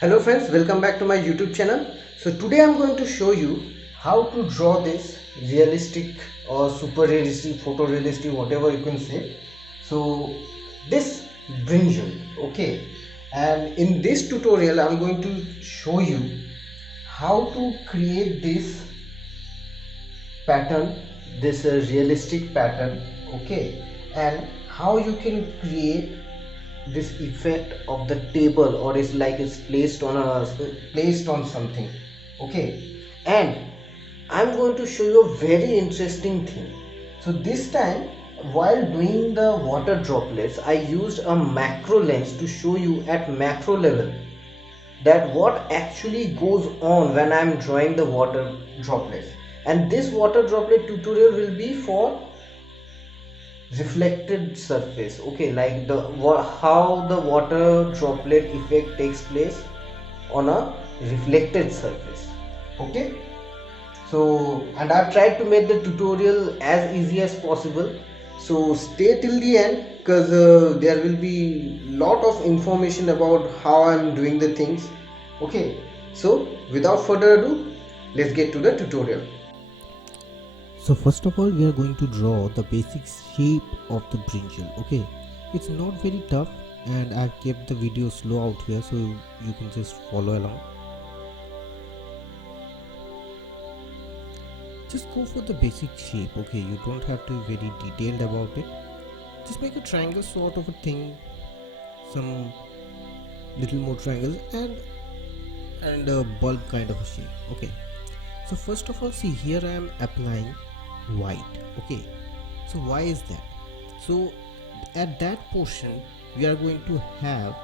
Hello friends, welcome back to my YouTube channel. So today I'm going to show you how to draw this realistic or super realistic, photorealistic, whatever you can say. So this brinjal, okay. And in this tutorial I'm going to show you how to create this pattern, this realistic pattern, okay, and how you can create this effect of the table, or is like it's placed on something, okay. And I'm going to show you a very interesting thing. So this time, while doing the water droplets, I used a macro lens to show you at macro level that what actually goes on when I'm drawing the water droplets. And this water droplet tutorial will be for reflected surface, okay, like how the water droplet effect takes place on a reflected surface, okay. So, and I've tried to make the tutorial as easy as possible, so stay till the end because there will be lot of information about how I'm doing the things, okay. So without further ado, let's get to the tutorial. So first of all, we are going to draw the basic shape of the brinjal. Okay, it's not very tough, and I've kept the video slow out here so you can just follow along. Just go for the basic shape. Okay, you don't have to be very detailed about it. Just make a triangle sort of a thing, some little more triangles, and a bulb kind of a shape. Okay. So first of all, see here I am applying white. Okay, so why is that? So at that portion we are going to have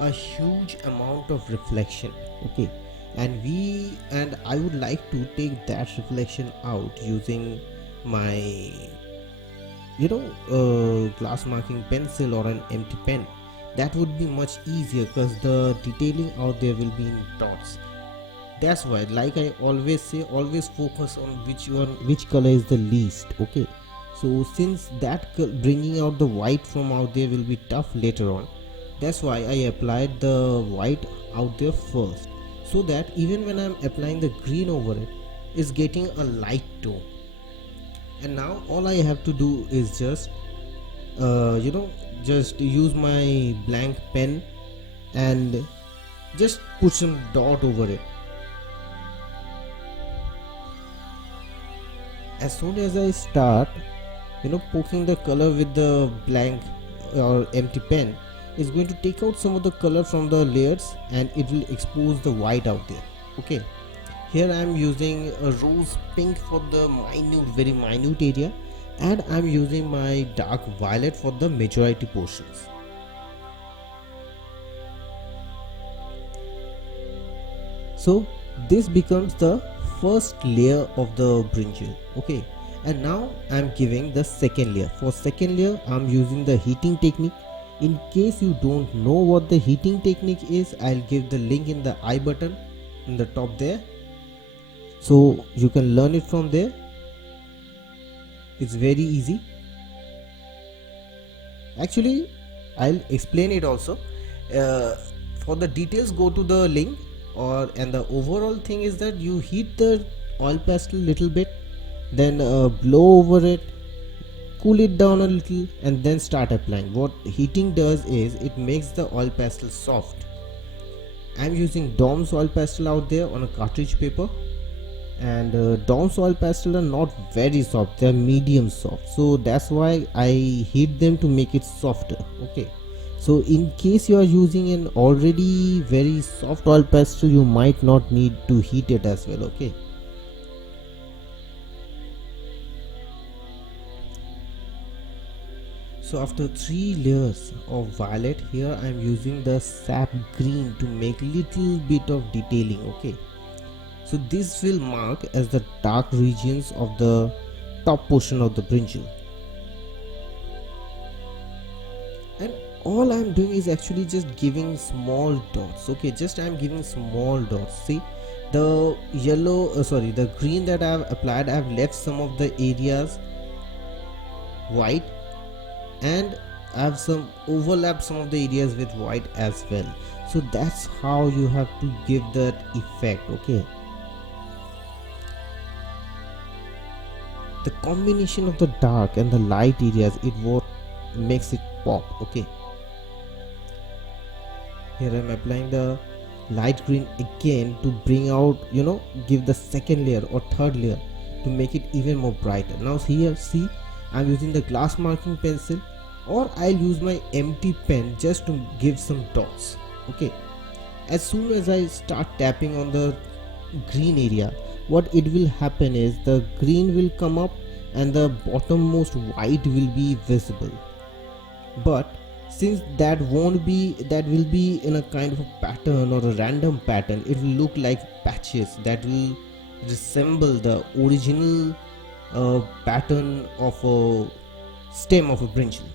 a huge amount of reflection, okay, and I would like to take that reflection out using my glass marking pencil or an empty pen. That would be much easier because the detailing out there will be in dots. That's why, like I always say, always focus on which color is the least, okay. So since that bringing out the white from out there will be tough later on, that's why I applied the white out there first, so that even when I'm applying the green over it, it's getting a light tone. And now all I have to do is just just use my blank pen and just put some dot over it. As soon as I start poking the color with the blank or empty pen, it's going to take out some of the color from the layers and it will expose the white out there, okay. Here I am using a rose pink for the very minute area, and I'm using my dark violet for the majority portions. So this becomes the first layer of the brinjal, okay. And now I'm giving the second layer. For second layer I'm using the heating technique. In case you don't know what the heating technique is, I'll give the link in the I button in the top there, so you can learn it from there. It's very easy. Actually, I'll explain it also. uh, for the details, go to the link. And the overall thing is that you heat the oil pastel little bit, then blow over it, cool it down a little, and then start applying. What heating does is it makes the oil pastel soft. I'm using Dom's oil pastel out there on a cartridge paper, and Dom's oil pastel are not very soft, they're medium soft, so that's why I heat them to make it softer, okay. So in case you are using an already very soft oil pastel, you might not need to heat it as well, okay. So after 3 layers of violet, here I am using the sap green to make little bit of detailing, okay. So this will mark as the dark regions of the top portion of the brinjal. And all I'm doing is actually just giving small dots, okay, just I'm giving small dots. See the the green that I've applied, I've left some of the areas white, and have some overlap some of the areas with white as well. So that's how you have to give that effect. Okay, the combination of the dark and the light areas, it what makes it pop. Okay, here I'm applying the light green again to bring out, give the second layer or third layer to make it even more brighter. Now here see, I'm using the glass marking pencil, or I'll use my empty pen just to give some dots. Okay, as soon as I start tapping on the green area, what it will happen is the green will come up and the bottommost white will be visible. But since that won't be, that will be in a kind of a pattern or a random pattern, it will look like patches that will resemble the original pattern of a stem of a brinjal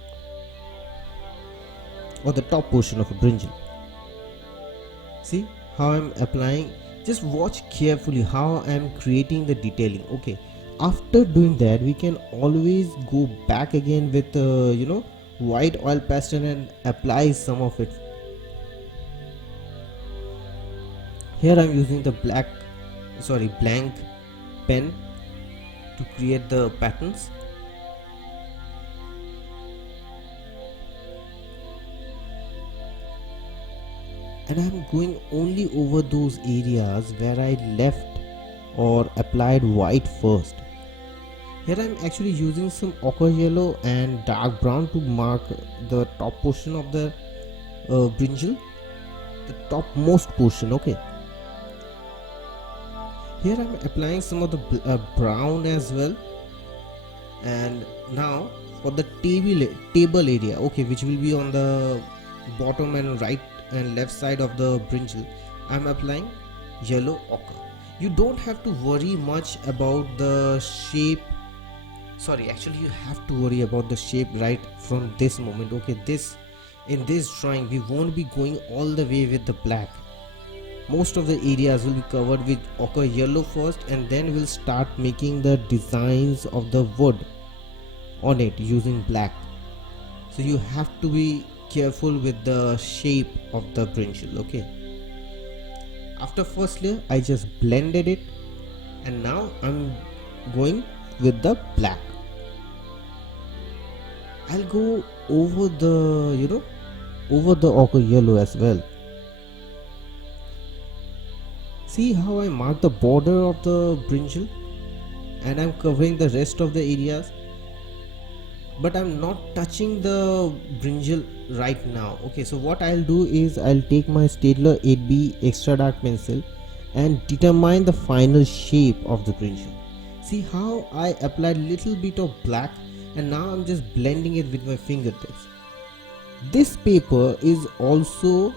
or the top portion of a brinjal. See how I'm applying, just watch carefully how I'm creating the detailing. Okay, after doing that we can always go back again with white oil pastel and apply some of it. Here I'm using the blank pen to create the patterns. And I'm going only over those areas where I left or applied white first. Here I'm actually using some ochre yellow and dark brown to mark the top portion of the brinjal, the topmost portion. Okay, here I'm applying some of the brown as well. And now for the table area, okay, which will be on the bottom and right and left side of the brinjal, I'm applying yellow ochre. You don't have to worry much about the shape. Sorry, actually you have to worry about the shape right from this moment. Okay, in this drawing we won't be going all the way with the black. Most of the areas will be covered with ochre yellow first, and then we'll start making the designs of the wood on it using black. So you have to be careful with the shape of the brinjal. Okay, after first layer I just blended it, and now I'm going with the black. I'll go over the over the ochre yellow as well. See how I mark the border of the brinjal, and I'm covering the rest of the areas, but I'm not touching the brinjal right now. Okay, so what I'll do is I'll take my Staedtler 8B extra dark pencil and determine the final shape of the brinjal. See how I applied little bit of black, and now I'm just blending it with my fingertips. This paper is also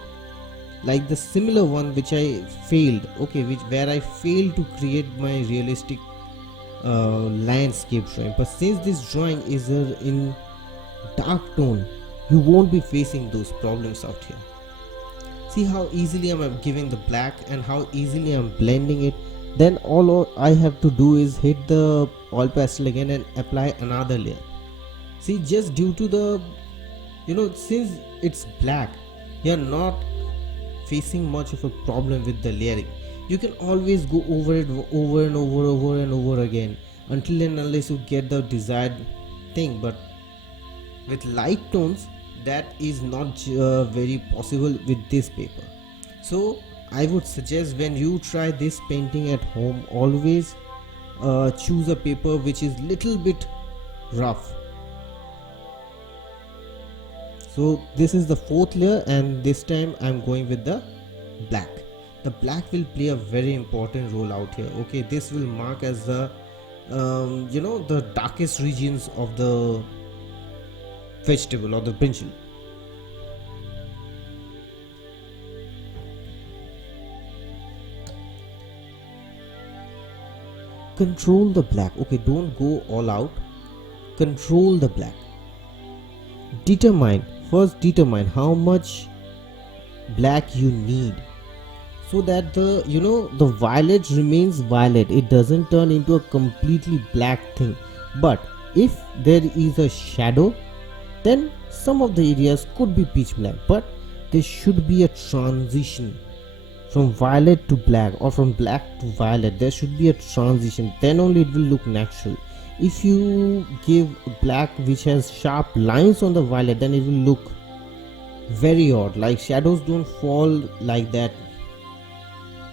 like the similar one which I failed, okay, where I failed to create my realistic landscape drawing. But since this drawing is in dark tone, you won't be facing those problems out here. See how easily I'm giving the black and how easily I'm blending it. Then all I have to do is hit the oil pastel again and apply another layer. See, just due to the since it's black, you're not facing much of a problem with the layering. You can always go over it over and over again until and unless you get the desired thing. But with light tones, that is not very possible with this paper. So I would suggest, when you try this painting at home, always choose a paper which is little bit rough. So this is the fourth layer, and this time I'm going with the black. The black will play a very important role out here. Okay, this will mark as the the darkest regions of the vegetable or the brinjal. Control the black. Okay, don't go all out. Control the black. Determine how much black you need, so that the violet remains violet. It doesn't turn into a completely black thing. But if there is a shadow, then some of the areas could be pitch black, but there should be a transition from violet to black or from black to violet. There should be a transition, then only it will look natural. If you give black which has sharp lines on the violet, then it will look very odd, like shadows don't fall like that.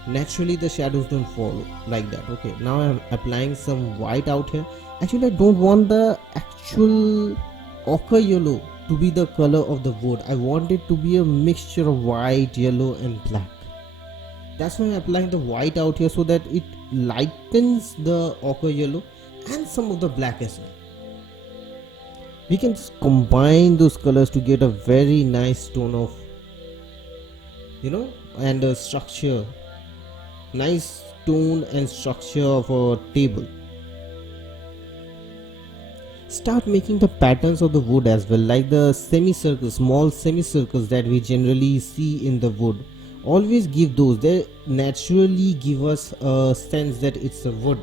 Naturally the shadows don't fall like that. Okay, now I'm applying some white out here. Actually I don't want the actual ochre yellow to be the color of the wood. I want it to be a mixture of white, yellow and black. That's why I'm applying the white out here, so that it lightens the ochre yellow and some of the black as well. We can just combine those colors to get a very nice tone of, and a structure, nice tone and structure of a table. Start making the patterns of the wood as well, like the semicircles, small semicircles that we generally see in the wood. Always give those. They naturally give us a sense that it's a wood.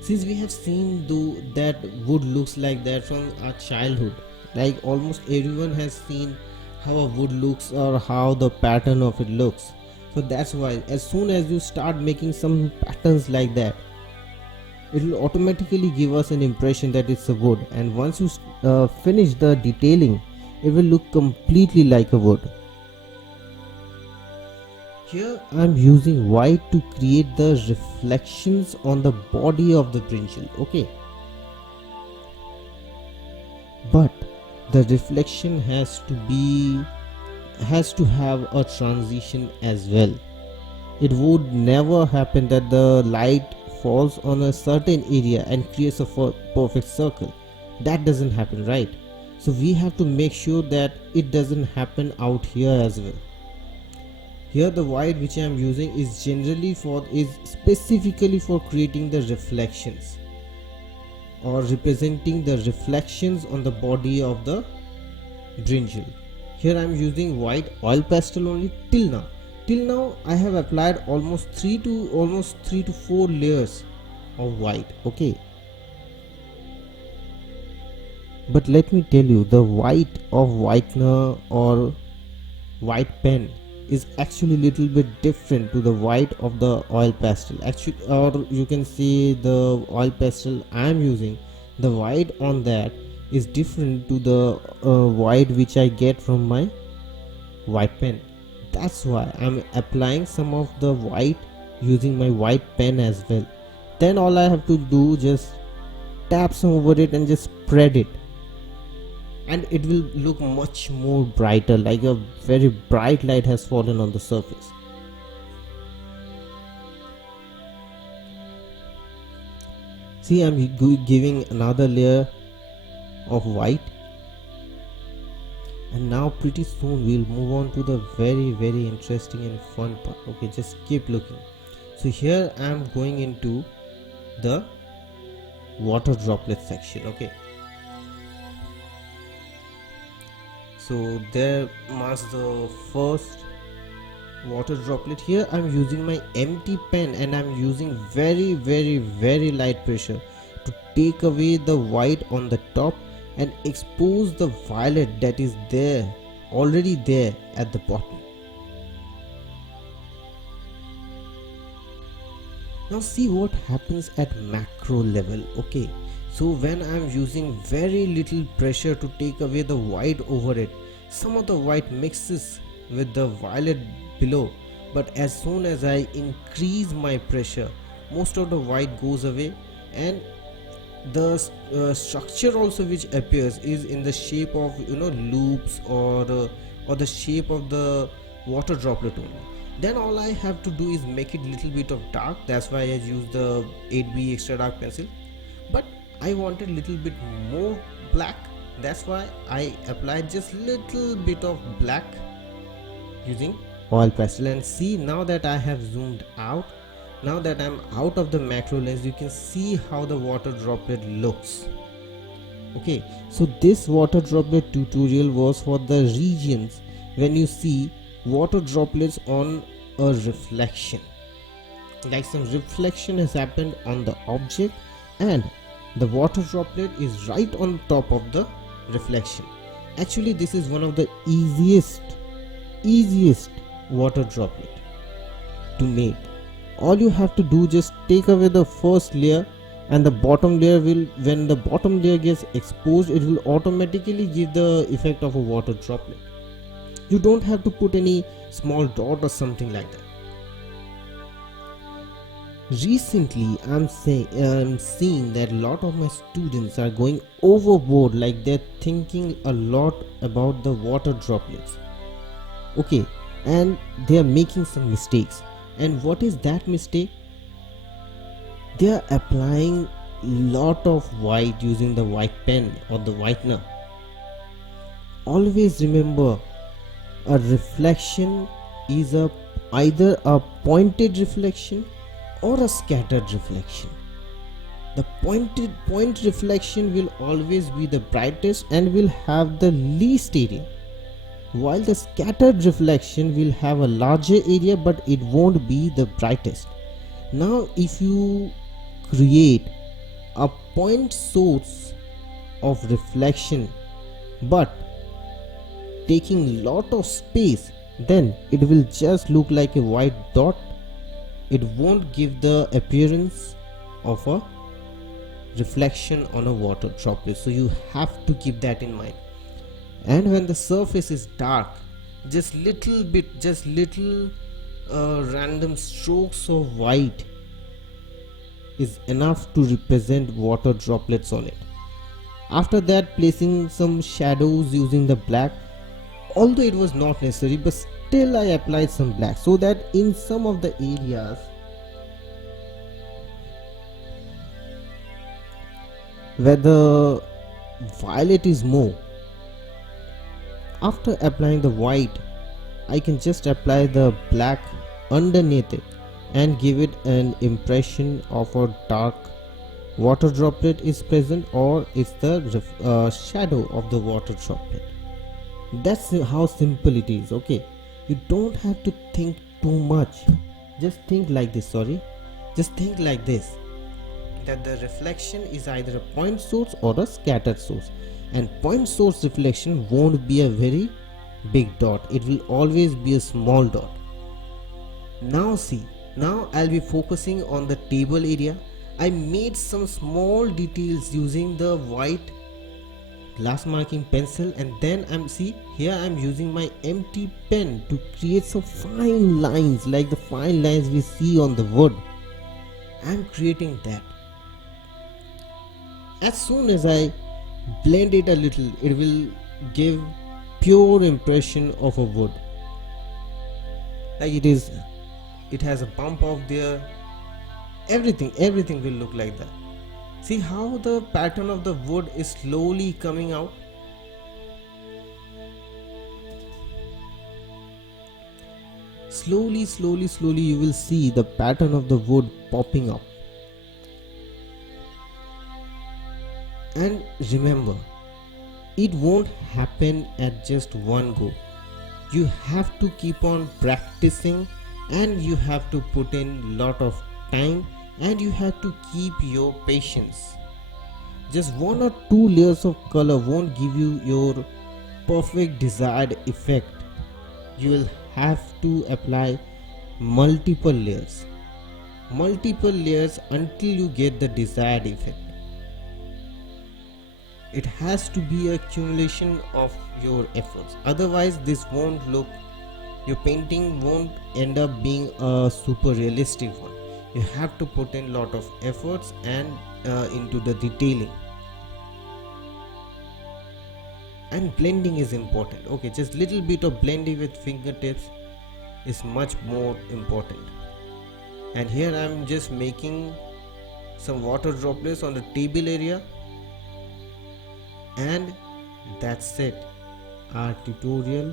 Since we have seen that wood looks like that from our childhood, like almost everyone has seen how a wood looks or how the pattern of it looks. So that's why as soon as you start making some patterns like that, it will automatically give us an impression that it's a wood, and once you finish the detailing, it will look completely like a wood. Here I am using white to create the reflections on the body of the brinjal. Okay, but the reflection has to have a transition as well. It would never happen that the light falls on a certain area and creates a perfect circle. That doesn't happen, right? So we have to make sure that it doesn't happen out here as well. Here the white which I am using is specifically for creating the reflections or representing the reflections on the body of the brinjal. Here I am using white oil pastel only till now. Till now I have applied almost 3 to 4 layers of white. Okay, but let me tell you, the white of whitener or white pen is actually little bit different to the white of the oil pastel. Actually, or you can see the oil pastel I am using, the white on that is different to the white which I get from my white pen. That's why I'm applying some of the white using my white pen as well. Then all I have to do, just tap some over it and just spread it, and it will look much more brighter, like a very bright light has fallen on the surface. See, I'm giving another layer of white, and now pretty soon we'll move on to the very interesting and fun part. Okay, just keep looking. So here I'm going into the water droplet section. Okay, so there marks the first water droplet. Here I'm using my empty pen and I'm using very light pressure to take away the white on the top and expose the violet that is already there at the bottom. Now see what happens at macro level. Okay, so when I'm using very little pressure to take away the white over it, some of the white mixes with the violet below, but as soon as I increase my pressure, most of the white goes away, and the structure also which appears is in the shape of loops or the shape of the water droplet only. Then all I have to do is make it little bit of dark. That's why I use the 8B extra dark pencil, but I wanted little bit more black. That's why I applied just little bit of black using oil pastel. And see, now that I have zoomed out, now that I'm out of the macro lens, you can see how the water droplet looks. Okay, so this water droplet tutorial was for the regions when you see water droplets on a reflection, like some reflection has happened on the object and the water droplet is right on top of the reflection. Actually, this is one of the easiest water droplet to make. All you have to do, just take away the first layer, and the bottom layer will, when the bottom layer gets exposed, it will automatically give the effect of a water droplet. You don't have to put any small dot or something like that. Recently, I'm seeing that a lot of my students are going overboard, like they're thinking a lot about the water droplets. Okay, and they are making some mistakes. And what is that mistake? They are applying lot of white using the white pen or the whitener. Always remember, a reflection is either a pointed reflection or a scattered reflection. The point reflection will always be the brightest and will have the least area, while the scattered reflection will have a larger area but it won't be the brightest. Now if you create a point source of reflection but taking lot of space, then it will just look like a white dot. It won't give the appearance of a reflection on a water droplet. So you have to keep that in mind. And when the surface is dark, just little random strokes of white is enough to represent water droplets on it. After that, placing some shadows using the black, although it was not necessary, but still I applied some black so that in some of the areas where the violet is more, after applying the white, I can just apply the black underneath it and give it an impression of a dark water droplet is present, or it's the shadow of the water droplet. That's how simple it is. Okay, you don't have to think too much. Just think like this. Just think like this, that the reflection is either a point source or a scattered source, and point source reflection won't be a very big dot, it will always be a small dot. Now see, now I'll be focusing on the table area. I made some small details using the white glass marking pencil, and then I'm using my empty pen to create some fine lines, like the fine lines we see on the wood. I'm creating that. As soon as I blend it a little, it will give pure impression of a wood, like it has a bump off there. Everything will look like that. See how the pattern of the wood is slowly coming out. Slowly you will see the pattern of the wood popping up. And remember, it won't happen at just one go. You have to keep on practicing, and you have to put in lot of time, and you have to keep your patience. Just one or two layers of color won't give you your perfect desired effect. You will have to apply multiple layers until you get the desired effect. It has to be a accumulation of your efforts, otherwise your painting won't end up being a super realistic one. You have to put in lot of efforts and into the detailing. And blending is important. Okay, just little bit of blending with fingertips is much more important. And here I'm just making some water droplets on the table area, and that's it. Our tutorial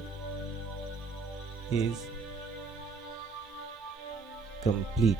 is complete.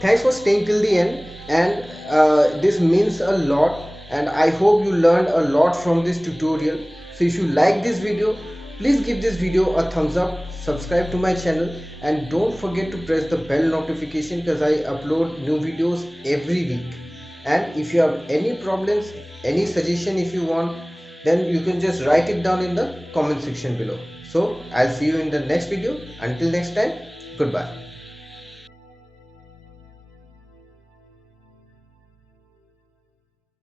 Thanks for staying till the end, and this means a lot, and I hope you learned a lot from this tutorial. So if you like this video, please give this video a thumbs up, subscribe to my channel, and don't forget to press the bell notification because I upload new videos every week. And if you have any problems, any suggestion if you want, then you can just write it down in the comment section below. So I'll see you in the next video. Until next time, goodbye.